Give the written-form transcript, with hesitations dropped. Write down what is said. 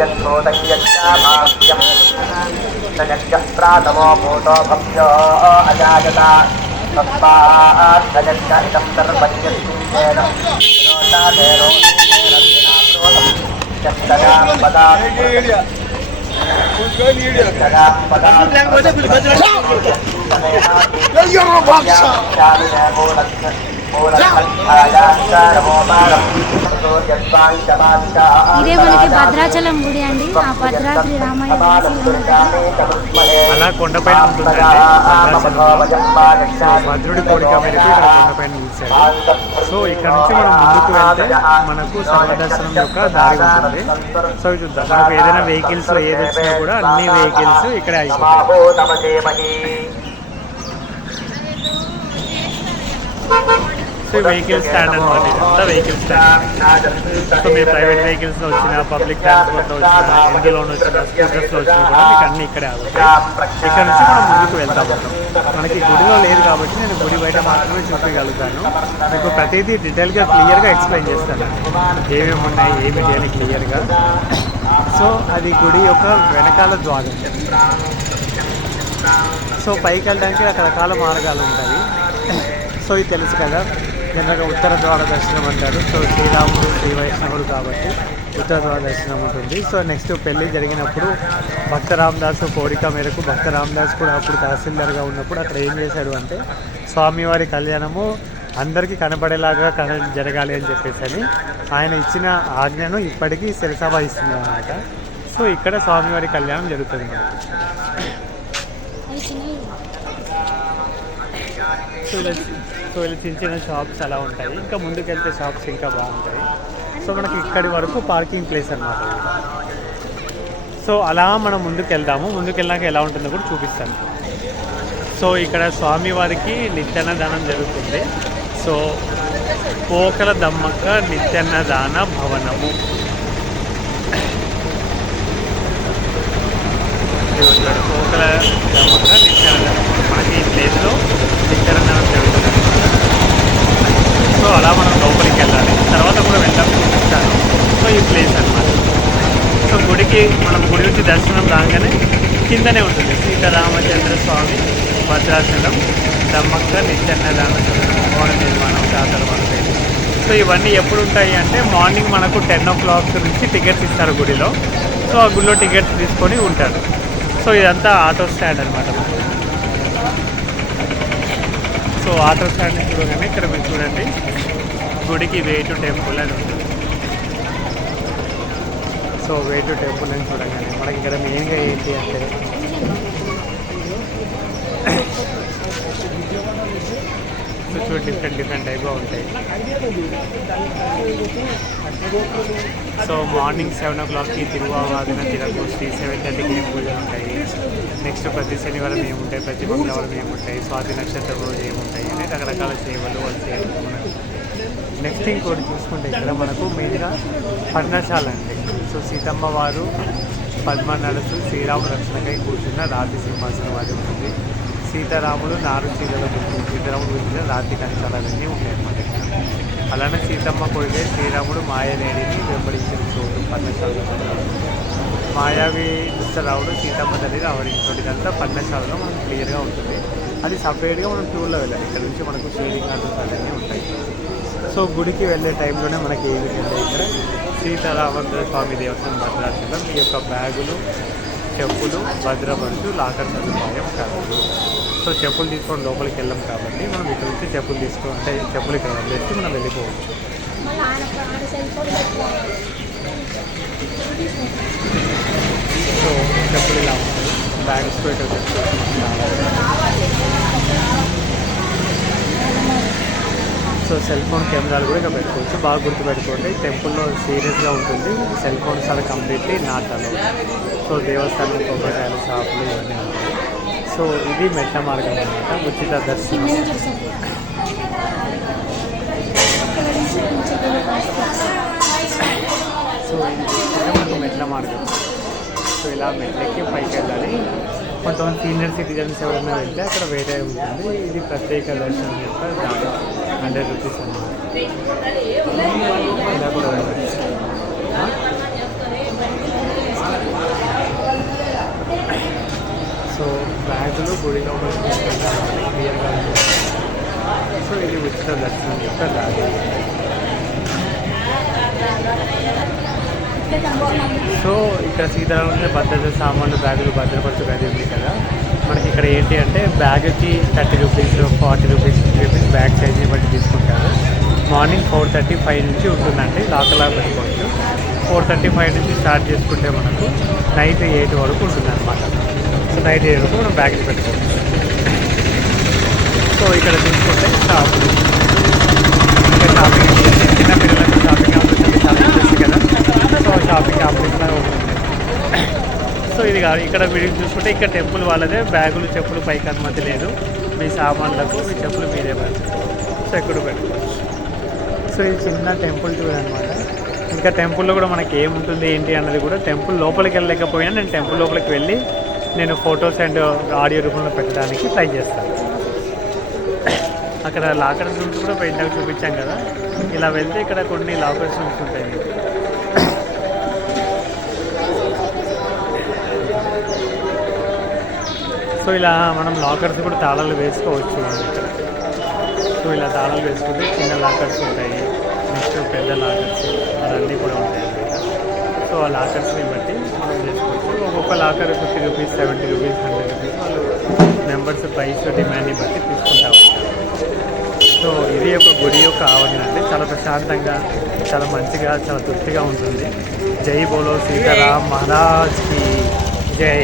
यत्रोदय्यच्छाभाव्यम् जगद्यः प्रातमो भूतो भव्यो अजायत तस्मात् इदं सर्वं यत्किञ्चेन ఇదే మనకి భద్రాచలం గుడి అండి. ఆ భద్రాద్రి రామయ్య అలా కొండపైన ఉంటుందండి భద్రుడి కోరిక మేరకు ఇక్కడ కొండపైన నిలిచారు. సో ఇక్కడ నుంచి మనం ముందుకు వెళ్తే మనకు సర్వదర్శనం యొక్క దారి ఉంటుంది. సో చూద్దాం, మనకు ఏదైనా వెహికల్స్ ఏది వచ్చినా కూడా అన్ని వెహికల్స్ ఇక్కడే అయిపోతాయి. సో వెహికల్ స్టాండ్ అనమాట, ఇదంతా వెహికల్ స్టాండ్. సో మీరు ప్రైవేట్ వెహికల్స్లో వచ్చిన, పబ్లిక్ ట్రాన్స్పోర్ట్లో వచ్చిన, ఇందులోనే వచ్చిన, స్కూటర్స్లో వచ్చినా కూడా మీకు అన్నీ ఇక్కడే ఆగుతాయి. ఇక్కడ నుంచి మనం ముందుకు వెళ్తాము. మనకి గుడిలో లేదు కాబట్టి నేను గుడి బయట మాత్రమే చూపించగలుగుతాను. మీకు ప్రతిదీ డీటెయిల్గా క్లియర్గా ఎక్స్ప్లెయిన్ చేస్తాను, ఏమేమి ఉన్నాయి ఏమి చేయాలి క్లియర్గా. సో అది గుడి యొక్క వెనకాల ద్వారం. సో పైకి వెళ్ళడానికి రకరకాల మార్గాలు ఉంటాయి. సో ఇది తెలుసు కదా, జనరల్గా ఉత్తర ద్వార దర్శనం అంటారు. సో శ్రీరాముడు శ్రీ వైష్ణవుడు కాబట్టి ఉత్తర ద్వార దర్శనం ఉంటుంది. సో నెక్స్ట్ పెళ్ళి జరిగినప్పుడు భక్త రామదాసు కోరిక మేరకు భక్త రామదాస్ కూడా అప్పుడు తహసీల్దార్గా ఉన్నప్పుడు అక్కడ ఏం చేశాడు అంటే స్వామివారి కళ్యాణము అందరికీ కనపడేలాగా జరగాలి అని చెప్పేసి అని ఆయన ఇచ్చిన ఆజ్ఞను ఇప్పటికీ శిరసావహిస్తుంది అన్నమాట. సో ఇక్కడ స్వామివారి కళ్యాణం జరుగుతుంది మనకి. సో ఇలా చిన్న చిన్న షాప్స్ అలా ఉంటాయి. ఇంకా ముందుకు వెళ్తే షాప్స్ ఇంకా బాగుంటాయి. సో మనకి ఇక్కడి వరకు పార్కింగ్ ప్లేస్ అన్నమాట. సో అలా మనం ముందుకు వెళ్దాము. ముందుకు వెళ్ళాక ఎలా ఉంటుందో కూడా చూపిస్తాను. సో ఇక్కడ స్వామివారికి నిత్యాన్నదానం జరుగుతుంది. సో పోకల దమ్మక్క నిత్యాన్నదాన భవనము. పోకల దమ్మక్క నిత్యాన్నదానం మనకి ఈ ప్లేస్లో నిత్యాన్నదానం జరుగుతుంది. సో అలా మనం లోపలికి వెళ్ళాలి. తర్వాత కూడా వెళ్దాం, చూపిస్తాను. సో ఈ ప్లేస్ అన్నమాట. సో గుడికి మనం గుడి నుంచి దర్శనం రాగానే కిందనే ఉంటుంది సీతారామచంద్ర స్వామి భద్రాచలం దమ్మక్క నిత్యాన్నదాన భవన నిర్మాణం జాతర మనకి. సో ఇవన్నీ ఎప్పుడు ఉంటాయి అంటే మార్నింగ్ మనకు 10 o'clock నుంచి టికెట్స్ ఇస్తారు గుడిలో. సో ఆ గుడిలో టికెట్స్ తీసుకొని ఉంటారు. సో ఇదంతా ఆటో స్టాండ్ అనమాట. సో ఆటో స్టాండ్ చూడగానే ఇక్కడ మీరు చూడండి గుడికి వే టు టెంపుల్ అని ఉంటుంది. సో వే టు టెంపుల్ అని చూడగానే మనకి ఇక్కడ మెయిన్గా ఏంటి అంటే సో డిఫరెంట్ టైప్గా ఉంటాయి. సో మార్నింగ్ 7 o'clockకి తిరువావాదన తిరగోష్ఠి, 7:30కి పూజలు ఉంటాయి. నెక్స్ట్ ప్రతి శనివారం ఏముంటాయి, ప్రతి మంగళవారం ఏముంటాయి, స్వాతి నక్షత్రం రోజు ఏముంటాయి అని రకరకాల సేవలు వచ్చాయి మనకు. నెక్స్ట్ ఇంకోటి చూసుకుంటే ఇక్కడ మనకు మెయిన్గా పర్ణశాల అండి. సో సీతమ్మ వారు పద్మ నడుసు శ్రీరాముడు రక్షణకై కూర్చున్న రాతి సింహాసనం అది ఉంటుంది. సీతారాముడు నారు చీరల గురించి, సీతారాముడు గురించిన రాతి కంచాలన్నీ ఉంటాయి అన్నమాట. అలానే సీతమ్మ కొడితే శ్రీరాముడు మాయలేడిని వెంబడించిన చోటు పర్ణశాలలో. మాయావి దుస్తరావుడు సీతమ్మ తల్లిని ఆవరించోటి. ఇదంతా పర్ణశాలలో మనకు క్లియర్గా ఉంటుంది. అది సపరేట్గా మనం టూర్లో వెళ్ళాలి. ఇక్కడ నుంచి మనకు షేరింగ్ అన్నీ ఉంటాయి. సో గుడికి వెళ్ళే టైంలోనే మనకి ఏ విధంగా ఇక్కడ సీతారామచంద్ర స్వామి దేవస్థానం భద్రాచలం ఈ యొక్క బ్యాగులు, చెప్పులు భద్రపరుచు లాకర్ సదుపాయం కాదు. సో చెప్పులు తీసుకొని లోపలికి వెళ్ళాం కాబట్టి మనం ఇక్కడ నుంచి చెప్పులు తీసుకొని అంటే చెప్పులు ఇక్కడ వదిలేసి మనం వెళ్ళిపోవచ్చు. సో చెప్పులు ఇలా ఉంటాయి, బ్యాగ్స్ పెట్టే సో సెల్ ఫోన్ కెమెరాలు కూడా ఇక్కడ పెట్టుకోవచ్చు. బాగా గుర్తుపెట్టుకోండి, టెంపుల్లో సీరియస్గా ఉంటుంది. సెల్ ఫోన్స్ అలా కంప్లీట్లీ నాట్ అలౌడ్. సో దేవస్థానం కొబ్బరికాయలు షాపులు ఇవన్నీ ఉంటాయి. సో ఇది మెట్ల మార్గం అన్నమాట, ఉచిత దర్శనం. సో ఇది మనకు మెట్ల మార్గం. సో ఇలా మెట్లకి పైకి వెళ్ళాలి. కొంతమంది సీనియర్ సిటిజన్స్ ఎవరైనా వెళ్తే అక్కడ వేరే ఉంటుంది. ఇది ప్రత్యేక దర్శనం యొక్క దాని 100 రూపీస్ అన్నమాట. ఇలా కూడా వెళ్ళాలి. భక్తులు గుడి లోపల తీసుకెళ్తారు క్లియర్గా ఉంటుంది. సో ఇది ఉచిత దర్శనం యొక్క దారి. సో ఇక్కడ సీతారాముల భద్రత సామాన్లు బ్యాగులు భద్రపరచు గది ఉంది కదా. మనకి ఇక్కడ ఏంటి అంటే బ్యాగ్కి 30 రూపీస్ 40 రూపీస్ 50 రూపీస్ బ్యాగ్ సైజ్ని బట్టి తీసుకుంటారు. మార్నింగ్ 4:35 నుంచి ఉంటుందండి, లాకలా పెట్టుకోవచ్చు. 4:35 నుంచి స్టార్ట్ చేసుకుంటే మనకు నైట్ 8 వరకు ఉంటుంది అనమాట. సో నైట్ 8 వరకు మనం బ్యాగ్ని పెట్టుకోవచ్చు. సో ఇక్కడ తీసుకుంటే షాపులు, ఇక్కడ షాపింగ్ చిన్న పిల్లలకు షాపింగ్ కాంప్లెక్స్ చాలా ఇంట్రెస్ట్ కదా. సో షాపింగ్ కాంప్లెక్స్లో ఉంటుంది. సో ఇది కాదు, ఇక్కడ వీడియో చూసుకుంటే ఇక్కడ టెంపుల్ వాళ్ళదే, బ్యాగులు చెప్పులు పైకి అనుమతి లేదు. మీ సామాన్లకు మీ చెప్పులు మీరే పెడతారు. సో ఎక్కడ పెట్టుకోవచ్చు. సో ఇది చిన్న టెంపుల్ టూర్ అనమాట. ఇంకా టెంపుల్లో కూడా మనకి ఏముంటుంది ఏంటి అన్నది కూడా టెంపుల్ లోపలికి వెళ్ళలేకపోయినా నేను టెంపుల్ లోపలికి వెళ్ళి నేను ఫొటోస్ అండ్ ఆడియో రూపంలో పెట్టడానికి ట్రై చేస్తాను. అక్కడ లాకర్స్ రూమ్స్ కూడా పెయింట్ చూపించాం కదా. ఇలా వెళ్తే ఇక్కడ కొన్ని లాకర్స్ రూమ్స్ ఉంటాయి. సో ఇలా మనం లాకర్స్ కూడా తాళాలు వేసుకోవచ్చు ఇక్కడ. సో ఇలా తాళాలు వేసుకుంటే చిన్న లాకర్స్ ఉంటాయి, నెక్స్ట్ పెద్ద లాకర్స్ అవన్నీ కూడా ఉంటాయి అన్నమాట. సో ఆ లాకర్స్ని బట్టి మనం చేసుకోవచ్చు. ఒక్కొక్క లాకర్ 50 రూపీస్ 70 రూపీస్ 100 రూపీస్ వాళ్ళు మెంబర్స్ ప్రైస్ డిమాండ్ని బట్టి తీసుకుంటూ ఉంటారు. సో ఇది ఒక గుడి యొక్క ఆవరణ అంటే చాలా ప్రశాంతంగా, చాలా మంచిగా, చాలా తృప్తిగా ఉంటుంది. జై బోలో సీతారాం మహారాజ్కి జై.